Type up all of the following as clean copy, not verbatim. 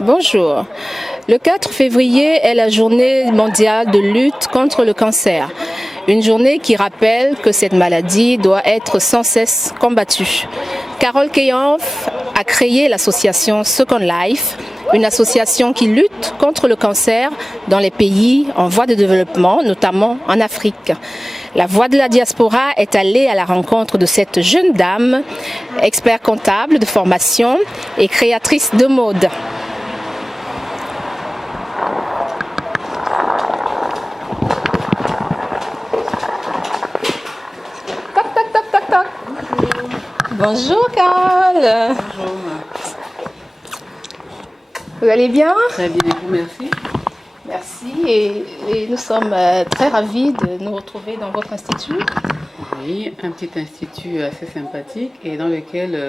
Bonjour. Le 4 février est la journée mondiale de lutte contre le cancer. Une journée qui rappelle que cette maladie doit être sans cesse combattue. Carole Keienhoff a créé l'association Second Life, une association qui lutte contre le cancer dans les pays en voie de développement, notamment en Afrique. La Voix de la diaspora est allée à la rencontre de cette jeune dame, expert comptable de formation et créatrice de mode. Toc, toc, toc, toc, toc. Bonjour Carole. Bonjour. Vous allez bien? Très bien, et vous, merci. Merci et nous sommes très ravis de nous retrouver dans votre institut. Oui, un petit institut assez sympathique et dans lequel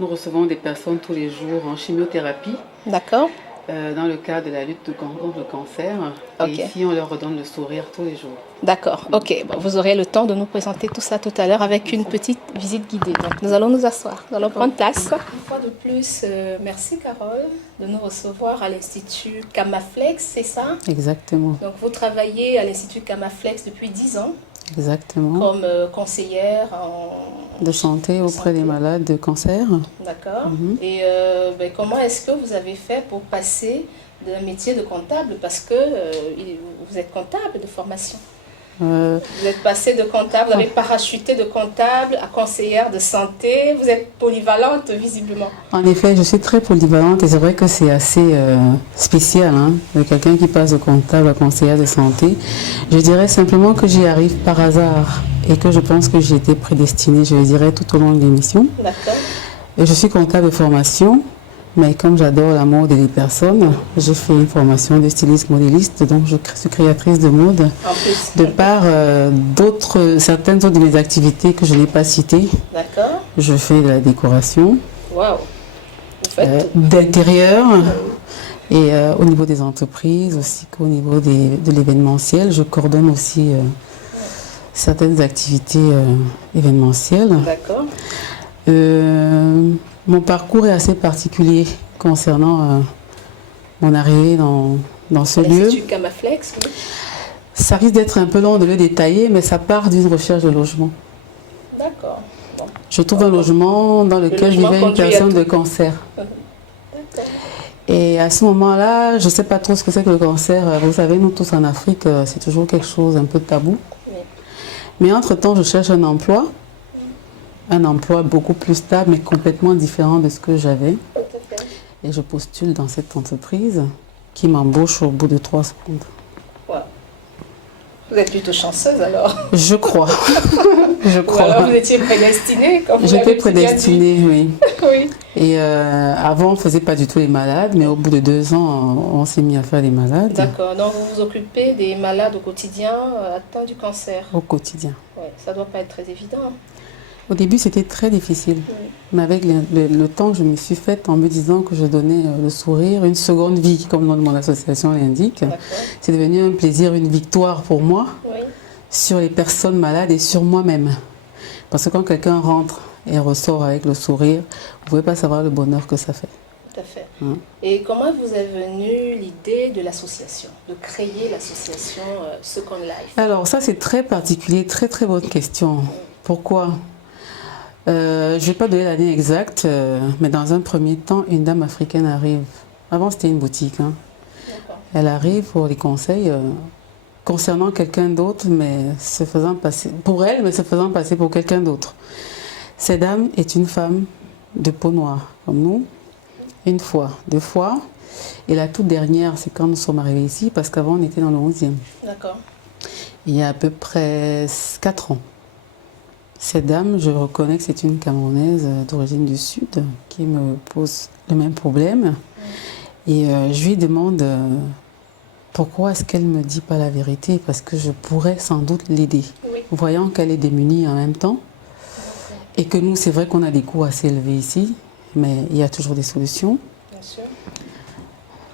nous recevons des personnes tous les jours en chimiothérapie. D'accord. Dans le cadre de la lutte contre le cancer. Ok. Et ici, on leur redonne le sourire tous les jours. D'accord, ok. Bon, vous aurez le temps de nous présenter tout ça tout à l'heure avec une petite visite guidée. Donc, nous allons nous asseoir, nous allons prendre place. Une fois de plus, merci Carole de nous recevoir à l'Institut Camaflex, c'est ça? Exactement. Donc, vous travaillez à l'Institut Camaflex depuis 10 ans Exactement. comme conseillère en De santé auprès des malades de cancer. D'accord. Et comment est-ce que vous avez fait pour passer d'un métier de comptable? Parce que vous êtes comptable de formation. Vous êtes passé de comptable, vous avez parachuté de comptable à conseillère de santé. Vous êtes polyvalente visiblement. En effet, je suis très polyvalente et c'est vrai que c'est assez spécial, de quelqu'un qui passe de comptable à conseillère de santé. Je dirais simplement que j'y arrive par hasard et que je pense que j'ai été prédestinée, je le dirais, tout au long de l'émission. D'accord. Je suis comptable de formation, mais comme j'adore la mode et les personnes, j'ai fait une formation de styliste modéliste, donc je suis créatrice de mode. En plus. De par certaines autres de mes activités que je n'ai pas citées. D'accord. Je fais de la décoration. Waouh. Vous faites tout. D'intérieur et au niveau des entreprises aussi qu'au niveau de l'événementiel. Je coordonne aussi certaines activités événementielles. D'accord. Mon parcours est assez particulier concernant mon arrivée dans ce lieu. L'Institut Camaflex, oui. Ça risque d'être un peu long de le détailler, mais ça part d'une recherche de logement. D'accord. Bon. Je trouve un logement dans lequel logement vivait une conduit à personne tout. de cancer. D'accord. Et à ce moment-là, je ne sais pas trop ce que c'est que le cancer. Vous savez, nous tous en Afrique, c'est toujours quelque chose un peu tabou. Oui. Mais entre-temps, je cherche un emploi beaucoup plus stable, mais complètement différent de ce que j'avais. Tout à fait. Et je postule dans cette entreprise qui m'embauche au bout de 3 secondes. Wow. Vous êtes plutôt chanceuse alors. Je crois. Je Ou crois. alors vous étiez prédestinée, comme vous J'étais l'avez si bien dit. prédestinée, oui. Oui. Et avant, on ne faisait pas du tout les malades, mais au bout de 2 ans, on s'est mis à faire les malades. D'accord. Donc vous vous occupez des malades au quotidien atteints du cancer. Au quotidien. Ouais, ça ne doit pas être très évident. Au début, c'était très difficile. Oui. Mais avec le temps que je me suis faite en me disant que je donnais le sourire, une seconde vie, comme le nom de mon association l'indique, D'accord. c'est devenu un plaisir, une victoire pour moi Oui. sur les personnes malades et sur moi-même. Parce que quand quelqu'un rentre et ressort avec le sourire, vous ne pouvez pas savoir le bonheur que ça fait. Tout à fait. Hein. Et comment vous est venue l'idée de l'association, de créer l'association Second Life? Alors ça, c'est très particulier, très très bonne question. Pourquoi ? Je ne vais pas donner l'année exacte, mais dans un premier temps, une dame africaine arrive. Avant, c'était une boutique. D'accord. Elle arrive pour les conseils concernant quelqu'un d'autre, mais se faisant passer pour elle, mais se faisant passer pour quelqu'un d'autre. Cette dame est une femme de peau noire, comme nous, une fois, 2 fois. Et la toute dernière, c'est quand nous sommes arrivés ici, parce qu'avant, on était dans le 11e. D'accord. Il y a à peu près 4 ans. Cette dame, je reconnais que c'est une Camerounaise d'origine du Sud qui me pose le même problème. Et je lui demande pourquoi est-ce qu'elle ne me dit pas la vérité, parce que je pourrais sans doute l'aider. Oui. Voyant qu'elle est démunie en même temps, et que nous, c'est vrai qu'on a des coûts assez élevés ici, mais il y a toujours des solutions. Bien sûr.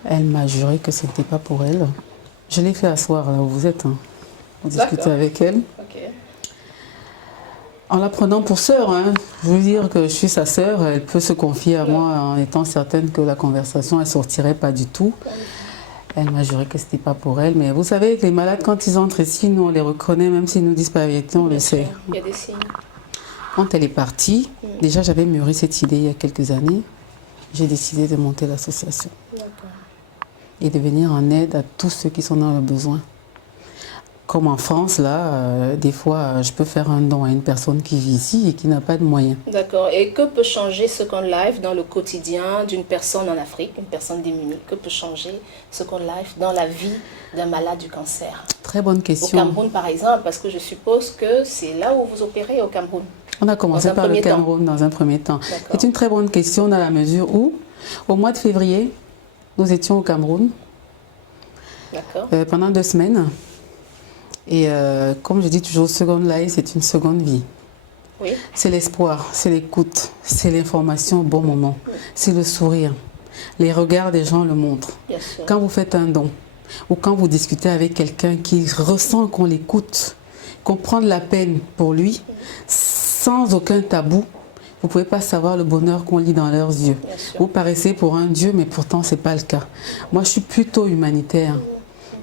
Elle m'a juré que ce n'était pas pour elle. Je l'ai fait asseoir là où vous êtes. Vous discutez D'accord. avec elle. Ok. En la prenant pour sœur, hein. Je veux dire que je suis sa sœur, elle peut se confier à moi en étant certaine que la conversation ne sortirait pas du tout. Elle m'a juré que ce n'était pas pour elle, mais vous savez, les malades, quand ils entrent ici, nous on les reconnaît, même s'ils nous disent pas la vérité, on le sait. Il y a des signes. Quand elle est partie, déjà j'avais mûri cette idée il y a quelques années, j'ai décidé de monter l'association et de venir en aide à tous ceux qui sont dans le besoin. Comme en France, là, des fois, je peux faire un don à une personne qui vit ici et qui n'a pas de moyens. D'accord. Et que peut changer Second Life dans le quotidien d'une personne en Afrique, une personne démunie? Que peut changer Second Life dans la vie d'un malade du cancer? Très bonne question. Au Cameroun, par exemple, parce que je suppose que c'est là où vous opérez, au Cameroun. On a commencé par le Cameroun dans un premier temps. C'est une très bonne question dans la mesure où, au mois de février, nous étions au Cameroun pendant 2 semaines. Et comme je dis toujours, Second Life, c'est une seconde vie. Oui. C'est l'espoir, c'est l'écoute, c'est l'information au bon moment, c'est le sourire. Les regards des gens le montrent. Quand vous faites un don ou quand vous discutez avec quelqu'un qui ressent qu'on l'écoute, qu'on prend de la peine pour lui, sans aucun tabou, vous ne pouvez pas savoir le bonheur qu'on lit dans leurs yeux. Vous paraissez pour un Dieu, mais pourtant, ce n'est pas le cas. Moi, je suis plutôt humanitaire.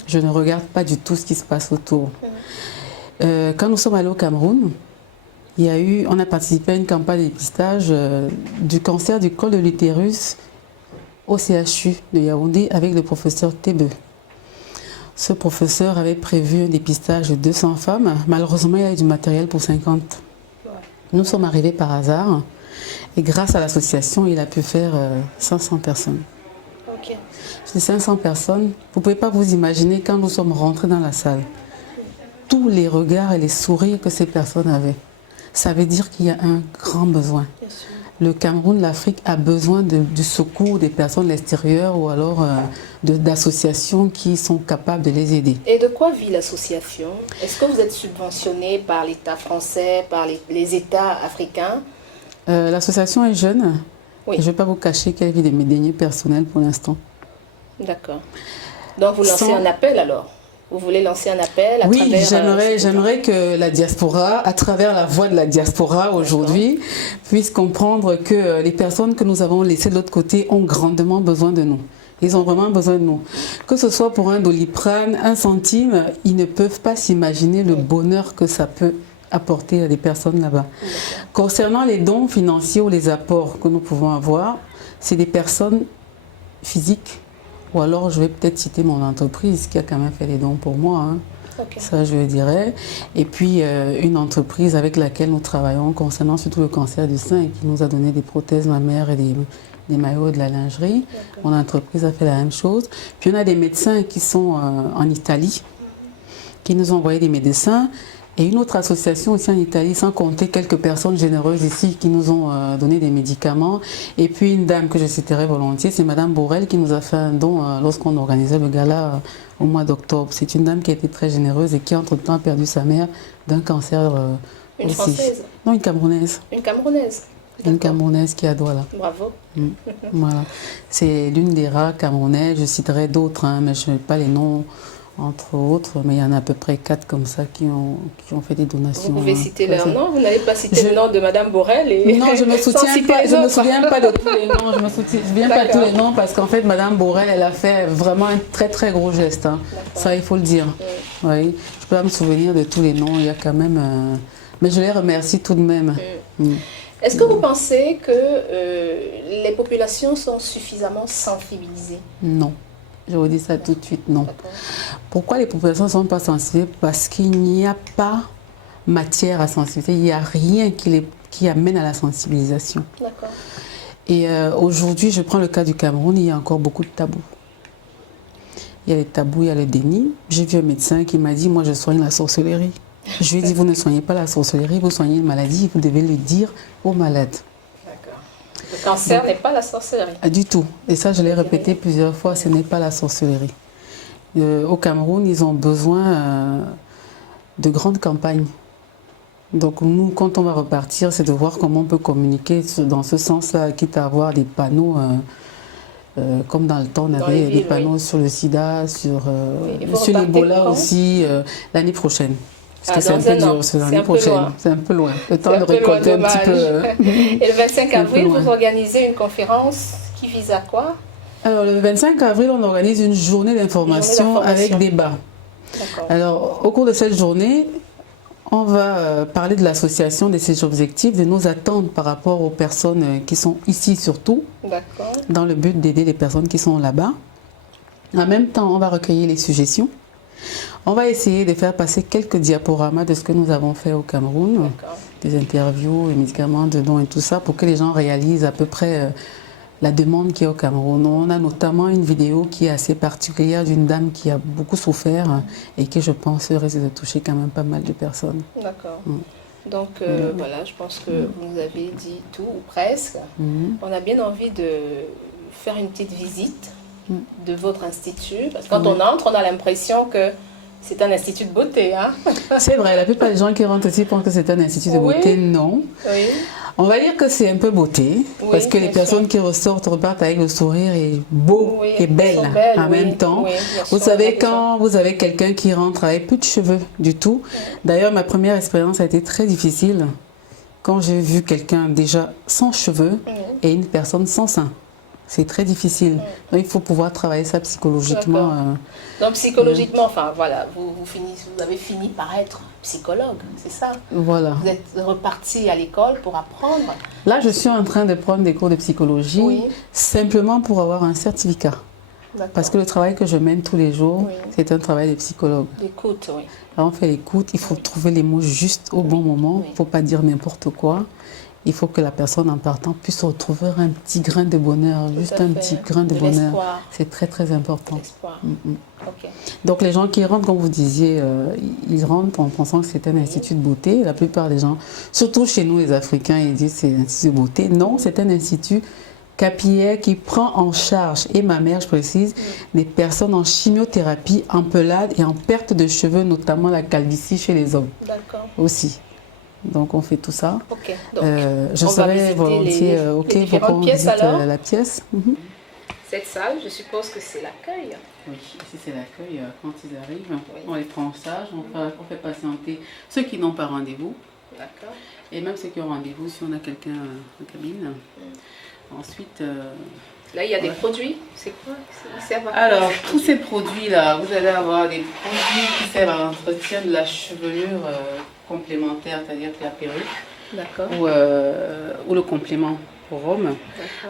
Je ne regarde pas du tout ce qui se passe autour. Quand nous sommes allés au Cameroun, on a participé à une campagne de dépistage du cancer du col de l'utérus au CHU de Yaoundé avec le professeur Tebe. Ce professeur avait prévu un dépistage de 200 femmes. Malheureusement, il y a eu du matériel pour 50. Nous sommes arrivés par hasard et grâce à l'association, il a pu faire 500 personnes. Ces 500 personnes, vous ne pouvez pas vous imaginer quand nous sommes rentrés dans la salle, tous les regards et les sourires que ces personnes avaient. Ça veut dire qu'il y a un grand besoin. Le Cameroun, l'Afrique a besoin du secours des personnes de l'extérieur ou alors d'associations qui sont capables de les aider. Et de quoi vit l'association? Est-ce que vous êtes subventionné par l'État français, par les États africains? L'association est jeune. Oui. Et je ne vais pas vous cacher qu'elle vit de mes deniers personnels pour l'instant. D'accord. Donc vous lancez un appel alors? Vous voulez lancer un appel à travers... Oui, j'aimerais que la diaspora, à travers la voix de la diaspora aujourd'hui, puisse comprendre que les personnes que nous avons laissées de l'autre côté ont grandement besoin de nous. Ils ont vraiment besoin de nous. Que ce soit pour un Doliprane, 1 centime, ils ne peuvent pas s'imaginer le bonheur que ça peut apporter à des personnes là-bas. Concernant les dons financiers ou les apports que nous pouvons avoir, c'est des personnes physiques. Ou alors, je vais peut-être citer mon entreprise qui a quand même fait les dons pour moi. Hein. Ça, je le dirais. Et puis, une entreprise avec laquelle nous travaillons concernant surtout le cancer du sein et qui nous a donné des prothèses mammaires et des maillots et de la lingerie. Mon entreprise a fait la même chose. Puis, on a des médecins qui sont en Italie, qui nous ont envoyé des médecins. Et une autre association aussi en Italie, sans compter quelques personnes généreuses ici qui nous ont donné des médicaments. Et puis une dame que je citerai volontiers, c'est Madame Borel qui nous a fait un don lorsqu'on organisait le gala au mois d'octobre. C'est une dame qui a été très généreuse et qui entre-temps a perdu sa mère d'un cancer Une aussi. Française? Non, une Camerounaise. Une Camerounaise? Une Camerounaise qui a Douala. Bravo. Voilà. C'est l'une des rares Camerounaises. Je citerai d'autres, hein, mais je n'ai pas les noms entre autres, mais il y en a à peu près 4 comme ça qui ont fait des donations. Vous pouvez citer leur nom, vous n'allez pas citer le nom de Madame Borel et... Non, je ne me souviens pas de tous les noms, je me souviens pas de tous les noms parce qu'en fait Madame Borel, elle a fait vraiment un très très gros geste, hein. Ça il faut le dire. Oui. Je peux pas me souvenir de tous les noms, il y a quand même... Mais je les remercie tout de même. Est-ce que vous pensez que les populations sont suffisamment sensibilisées? Non. Je vous dis ça tout de suite, non. Pourquoi les populations ne sont pas sensibles? Parce qu'il n'y a pas matière à sensibiliser, il n'y a rien qui amène à la sensibilisation. D'accord. Et aujourd'hui, je prends le cas du Cameroun, il y a encore beaucoup de tabous. Il y a les tabous, il y a le déni. J'ai vu un médecin qui m'a dit, moi je soigne la sorcellerie. Je lui ai dit, vous ne soignez pas la sorcellerie, vous soignez une maladie, vous devez le dire aux malades. Le cancer n'est pas la sorcellerie. Du tout. Et ça, je l'ai répété plusieurs fois, ce n'est pas la sorcellerie. Au Cameroun, ils ont besoin de grandes campagnes. Donc nous, quand on va repartir, c'est de voir comment on peut communiquer dans ce sens-là, quitte à avoir des panneaux, comme dans le temps, on avait des panneaux sur le sida, sur l'Ebola aussi, l'année prochaine. Parce que c'est un peu dur, c'est l'année prochaine. C'est un peu loin. Le temps de récolter un petit peu. Et le 25 avril, vous organisez une conférence qui vise à quoi? Alors, le 25 avril, on organise une journée d'information avec débat. Alors, au cours de cette journée, on va parler de l'association, de ses objectifs, de nos attentes par rapport aux personnes qui sont ici surtout, dans le but d'aider les personnes qui sont là-bas. En même temps, on va recueillir les suggestions. On va essayer de faire passer quelques diaporamas de ce que nous avons fait au Cameroun, des interviews, les médicaments de dons et tout ça, pour que les gens réalisent à peu près la demande qui est au Cameroun. On a notamment une vidéo qui est assez particulière d'une dame qui a beaucoup souffert et qui, je pense, risque de toucher quand même pas mal de personnes. D'accord. Donc, voilà, je pense que vous nous avez dit tout, ou presque. On a bien envie de faire une petite visite de votre institut, parce que quand on entre, on a l'impression que c'est un institut de beauté. Hein? C'est vrai, la plupart des gens qui rentrent ici pensent que c'est un institut de beauté. Non. Oui. On va dire que c'est un peu beauté, parce que les personnes qui ressortent repartent avec le sourire et beau et belle en même temps. Vous savez, quand vous avez quelqu'un qui rentre avec plus de cheveux du tout, d'ailleurs ma première expérience a été très difficile quand j'ai vu quelqu'un déjà sans cheveux et une personne sans sein. C'est très difficile. Donc, il faut pouvoir travailler ça psychologiquement. Donc, psychologiquement, enfin, voilà, vous avez fini par être psychologue, c'est ça? Voilà. Vous êtes reparti à l'école pour apprendre? Là, je suis en train de prendre des cours de psychologie, simplement pour avoir un certificat. Parce que le travail que je mène tous les jours, c'est un travail de psychologue. L'écoute, oui. Alors, on fait l'écoute, il faut trouver les mots justes au bon moment, il ne faut pas dire n'importe quoi. Il faut que la personne en partant puisse retrouver un petit grain de bonheur, juste un petit grain de bonheur. C'est très très important. Donc les gens qui rentrent, comme vous disiez, ils rentrent en pensant que c'est un institut de beauté. La plupart des gens, surtout chez nous les Africains, ils disent que c'est un institut de beauté. Non, c'est un institut capillaire qui prend en charge, et ma mère je précise, des personnes en chimiothérapie, en pelade et en perte de cheveux, notamment la calvitie chez les hommes. D'accord. Aussi. Donc on fait tout ça. Donc, je serais volontiers pour qu'on visite la pièce. Cette salle, je suppose que c'est l'accueil. Oui, ici c'est l'accueil quand ils arrivent. On les prend en charge, on fait patienter ceux qui n'ont pas rendez-vous. D'accord. Et même ceux qui ont rendez-vous si on a quelqu'un en cabine. Ensuite... là, il y a des produits. C'est quoi? Alors, tous ces produits-là, vous allez avoir des produits qui servent à l'entretien de la chevelure complémentaire, c'est-à-dire la perruque ou le complément pour homme.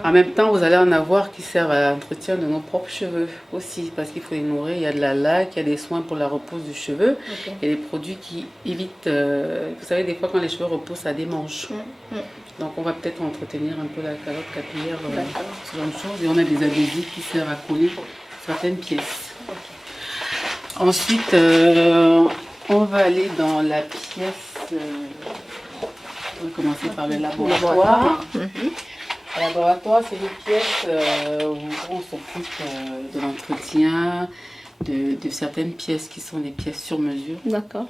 En même temps, vous allez en avoir qui servent à l'entretien de nos propres cheveux aussi, parce qu'il faut les nourrir. Il y a de la laque, il y a des soins pour la repousse du cheveu, et des produits qui évitent, vous savez, des fois quand les cheveux repoussent, ça démange. Donc on va peut-être entretenir un peu la calotte capillaire, ce genre de choses. Et on a des adhésifs qui servent à coller certaines pièces. Ensuite, on va aller dans la pièce, on va commencer par le laboratoire. Le laboratoire, c'est une pièce où on s'occupe de l'entretien de certaines pièces qui sont des pièces sur mesure. D'accord.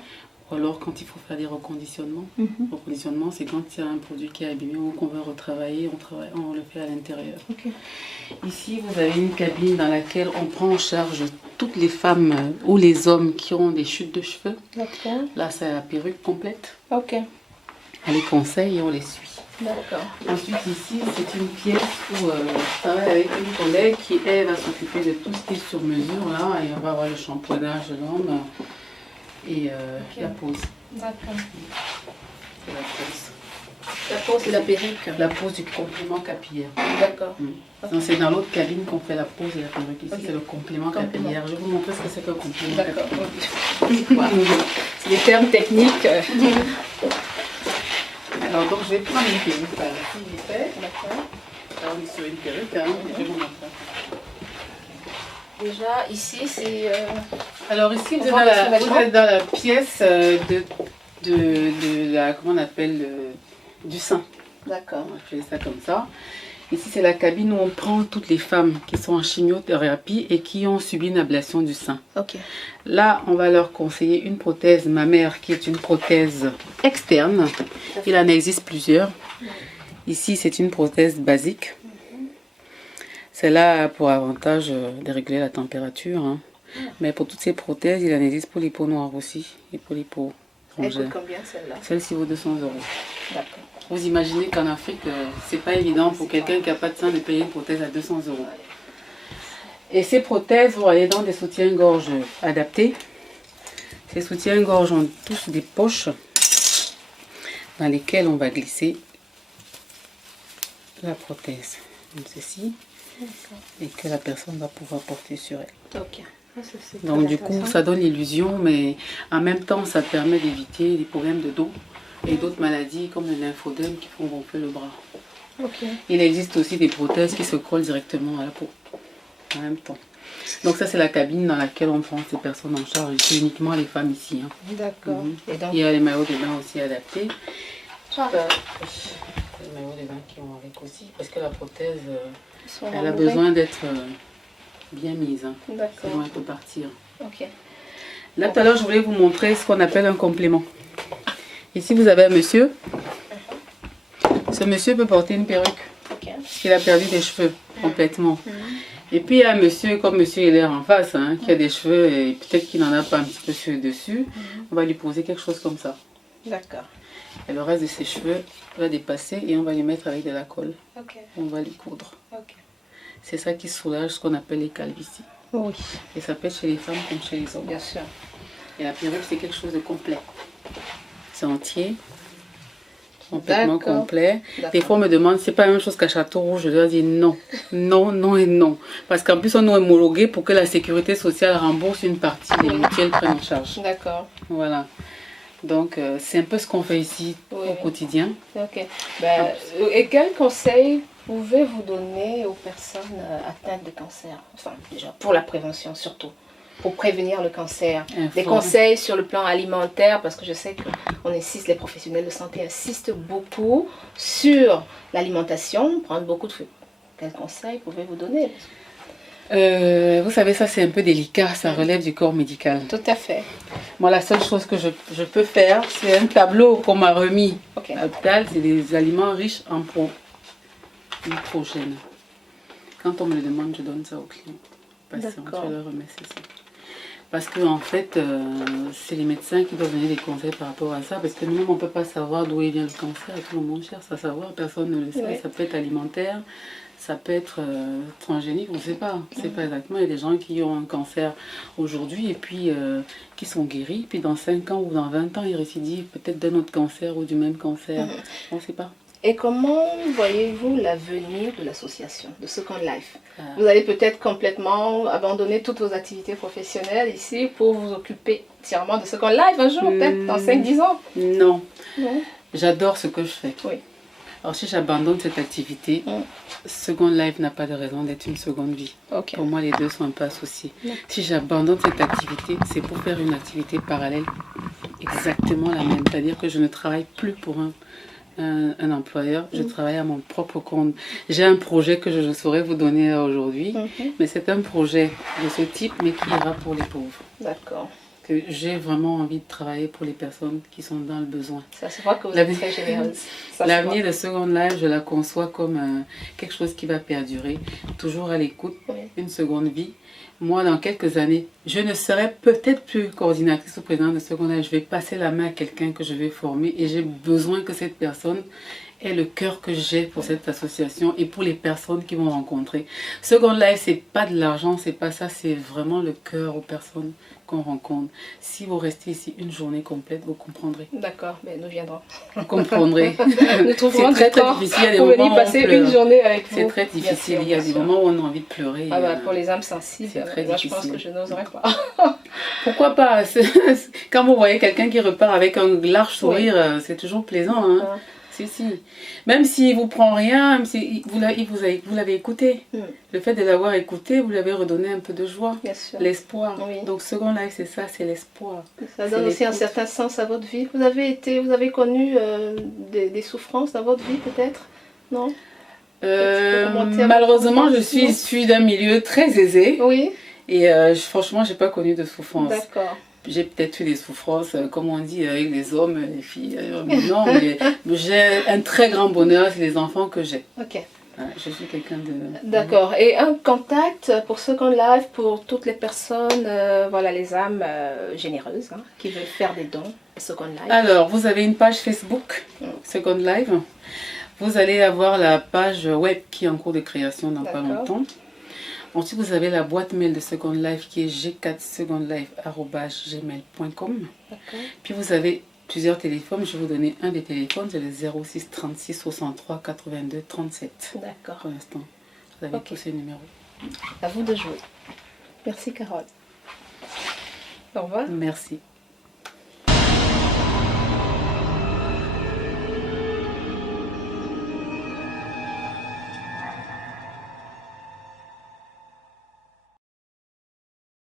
Ou alors quand il faut faire des reconditionnements. Reconditionnement, c'est quand il y a un produit qui est abîmé ou qu'on veut retravailler, on le fait à l'intérieur. Ici, vous avez une cabine dans laquelle on prend en charge toutes les femmes ou les hommes qui ont des chutes de cheveux. Là, c'est la perruque complète. On les conseille et on les suit. Ensuite, ici, c'est une pièce où je travaille avec une collègue qui, elle, va s'occuper de tout ce qui est sur mesure. Là, et on va avoir le shampoingage de l'homme. Et la pose. D'accord. C'est la pose. La pose et la perruque. La pose du complément capillaire. D'accord. C'est dans l'autre cabine qu'on fait la pose et la perruque. Ici, c'est le complément capillaire. Je vais vous montrer ce que c'est qu'un complément capillaire. C'est des termes techniques. Alors, donc, je vais prendre une perruque par ici, vite fait. Alors, on est sur une perruque, hein. Je vais vous montrer. Déjà, ici, c'est... Alors ici, vous êtes dans la pièce de la, comment on appelle, du sein. D'accord. On va faire ça comme ça. Ici, c'est la cabine où on prend toutes les femmes qui sont en chimiothérapie et qui ont subi une ablation du sein. Là, on va leur conseiller une prothèse mammaire qui est une prothèse externe. Il en existe plusieurs. Ici, c'est une prothèse basique. Celle-là a pour avantage de réguler la température. Mais pour toutes ces prothèses, il en existe pour les peaux noires aussi et pour les peaux Elle étrangère. coûte combien celle-là? Celle-ci vaut 200 euros. D'accord. Vous imaginez qu'en Afrique, c'est pas évident pour quelqu'un qui n'a pas de sein de payer une prothèse à 200 euros. Et ces prothèses vont aller dans des soutiens-gorge adaptés. Ces soutiens-gorge ont tous des poches dans lesquelles on va glisser la prothèse, comme ceci, et que la personne va pouvoir porter sur elle. Ok. Donc du coup, ça donne l'illusion, mais en même temps, ça permet d'éviter des problèmes de dos et d'autres maladies comme le lymphodème qui font gonfler le bras. Ok. Il existe aussi des prothèses qui se collent directement à la peau en même temps. Donc ça, c'est la cabine dans laquelle on prend ces personnes en charge. C'est uniquement les femmes ici. Hein. D'accord. Et donc, Il y a les maillots de bain aussi adaptés. Ah. Les maillots de bain qui vont avec aussi, parce que la prothèse, elle a rembourrés. besoin d'être bien mise. Hein. D'accord. Sinon, elle peut partir. Ok. Là, tout à l'heure, je voulais vous montrer ce qu'on appelle un complément. Ici, vous avez un monsieur. Ce monsieur peut porter une perruque. Ok. Parce qu'il a perdu des cheveux complètement. Et puis, il y a un monsieur, comme monsieur il est en face, hein, qui a des cheveux et peut-être qu'il n'en a pas un petit peu sur le dessus. On va lui poser quelque chose comme ça. D'accord. Et le reste de ses cheveux va dépasser et on va lui mettre avec de la colle. Ok. On va lui coudre. Ok. C'est ça qui soulage ce qu'on appelle les calvities. Oui. Et ça peut être chez les femmes comme chez les hommes. Bien sûr. Et la perruque, c'est quelque chose de complet. C'est entier, complètement D'accord. complet. D'accord. Des fois, on me demande, c'est pas la même chose qu'à Château Rouge. Je leur dis non, non, non et non. Parce qu'en plus, on est homologué pour que la sécurité sociale rembourse une partie des mutuelles prennent en charge. D'accord. Voilà. Donc, c'est un peu ce qu'on fait ici Oui, au oui. quotidien. Ok. Ben, et quels conseils pouvez-vous donner aux personnes atteintes de cancer? Enfin, déjà, pour la prévention surtout. Pour prévenir le cancer. Des conseils sur le plan alimentaire, parce que je sais qu'on insiste, les professionnels de santé insistent beaucoup sur l'alimentation, prendre beaucoup de fruits. Quels conseils pouvez-vous donner? Vous savez, ça c'est un peu délicat, ça relève du corps médical. Tout à fait. Moi, la seule chose que je peux faire, c'est un tableau qu'on m'a remis Ok. à l'hôpital, c'est des aliments riches en nitrogène. Quand on me le demande, je donne ça aux clients. Patients, D'accord. je leur remets ceci. Parce que en fait, c'est les médecins qui doivent donner des conseils par rapport à ça, parce que nous-mêmes, on ne peut pas savoir d'où il vient le cancer, tout le monde cherche à savoir, personne ne le sait. Oui. Ça peut être alimentaire, ça peut être transgénique, on ne sait pas. On ne sait pas exactement. Il y a des gens qui ont un cancer aujourd'hui et puis qui sont guéris, puis dans 5 ans ou dans 20 ans, ils récidivent peut-être d'un autre cancer ou du même cancer. On ne sait pas. Et comment voyez-vous l'avenir de l'association, de Second Life? Vous allez peut-être complètement abandonner toutes vos activités professionnelles ici pour vous occuper entièrement de Second Life un jour, peut-être dans 5-10 ans? Non. Non. J'adore ce que je fais. Oui. Alors si j'abandonne cette activité, Second Life n'a pas de raison d'être une seconde vie. Ok. Pour moi, les deux sont un peu associés. Si j'abandonne cette activité, c'est pour faire une activité parallèle exactement la même. C'est-à-dire que je ne travaille plus pour un employeur, je travaille à mon propre compte. J'ai un projet que je ne saurais vous donner aujourd'hui, mais c'est un projet de ce type, mais qui ira pour les pauvres. D'accord. Que j'ai vraiment envie de travailler pour les personnes qui sont dans le besoin. Ça se voit que vous êtes très généreuse. L'avenir de Second Life, je la conçois comme quelque chose qui va perdurer, toujours à l'écoute, une seconde vie. Moi, dans quelques années, je ne serai peut-être plus coordinatrice ou présidente de Second Life. Je vais passer la main à quelqu'un que je vais former et j'ai besoin que cette personne ait le cœur que j'ai pour cette association et pour les personnes qui vont rencontrer. Second Life, c'est pas de l'argent, c'est pas ça, c'est vraiment le cœur aux personnes qu'on rencontre. Si vous restez ici une journée complète, vous comprendrez. D'accord, mais nous viendrons. Vous comprendrez. Nous trouverons C'est très du temps difficile. Il y a des pour venir moments où on passer pleure. une journée avec vous. C'est très difficile. Il y a des moments où on a envie de pleurer. Ah bah, pour les âmes sensibles, c'est très moi je pense difficile. que je n'oserais pas. Pourquoi pas? Quand vous voyez quelqu'un qui repart avec un large sourire, c'est toujours plaisant. Hein? Si. Même s'il ne vous prend rien, même si vous l'avez écouté. Le fait de l'avoir écouté, vous lui avez redonné un peu de joie, l'espoir. Oui. Donc Second Life, c'est ça, c'est l'espoir. Ça donne aussi un certain sens à votre vie. Vous avez connu des souffrances dans votre vie peut-être? Non? Malheureusement, je suis issue d'un milieu très aisé. Oui. Et franchement, je n'ai pas connu de souffrance. D'accord. J'ai peut-être eu des souffrances, comme on dit, avec les hommes, les filles. Mais non, mais j'ai un très grand bonheur, c'est les enfants que j'ai. Ok. Je suis quelqu'un de... D'accord. Et un contact pour Second Life, pour toutes les personnes, voilà, les âmes généreuses qui veulent faire des dons à Second Life. Alors, vous avez une page Facebook, Second Life. Vous allez avoir la page web qui est en cours de création dans pas longtemps. Ensuite, vous avez la boîte mail de Second Life qui est g4secondlife@gmail.com. Puis vous avez plusieurs téléphones. Je vais vous donner un des téléphones, c'est le 06 36 63 82 37. D'accord. Pour l'instant, vous avez tous ces numéros. À vous de jouer. Merci Carole. Au revoir. Merci.